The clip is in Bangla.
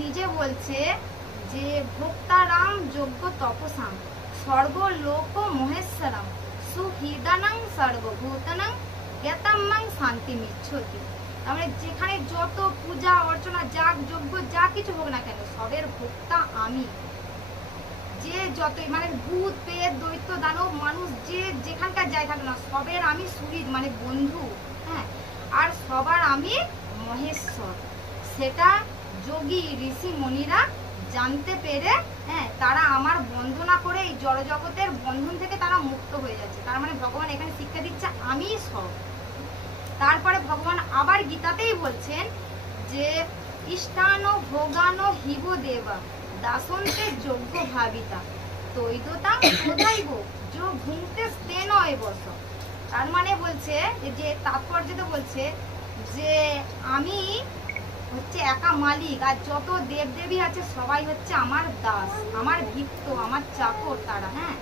নিজে বলছে যে ভোক্তারাম যোগ্য তপসাম স্বর্গ লোক মহেশ্বরম সুহৃদানাং সর্বভূতানাং জ্ঞাতাম্মাং শান্তি মিচ্ছতি। তাহলে যেখানে যত পূজা অর্চনা যাগ যজ্ঞ যা কিছু হোক না কেন সবের ভোক্তা আমি। যে যতই মানে ভূত পেট দৈত্য দানব মানুষ যে যেখানকার যাই থাকে না সবের আমি সুহৃদ মানে বন্ধু, হ্যাঁ, আর সবার আমি মহেশ্বর। সেটা যোগী ঋষি মণিরা জানতে পেরে, হ্যাঁ, তারা আমার বন্দনা করে এই জড়জগতের বন্ধন থেকে তারা মুক্ত হয়ে যাচ্ছে। তার মানে ভগবান এখানে শিক্ষা দিচ্ছে আমি সব। তারপরে ভগবান আবার গীতাতেই বলছেন যে ইষ্টান ভোগান হিব দেবা দাসন্তে যোগ্য ভাবিতা তৈদতা প্রদাইব যো ভুংতে স্তেন বস। তার মানে বলছে যে তাৎপর্যতে বলছে যে আমি হচ্ছে একা মালিক, আর যত দেবদেবী আছে সবাই হচ্ছে আমার দাস, আমার ভৃত্য, আমার চাকর তারা, হ্যাঁ।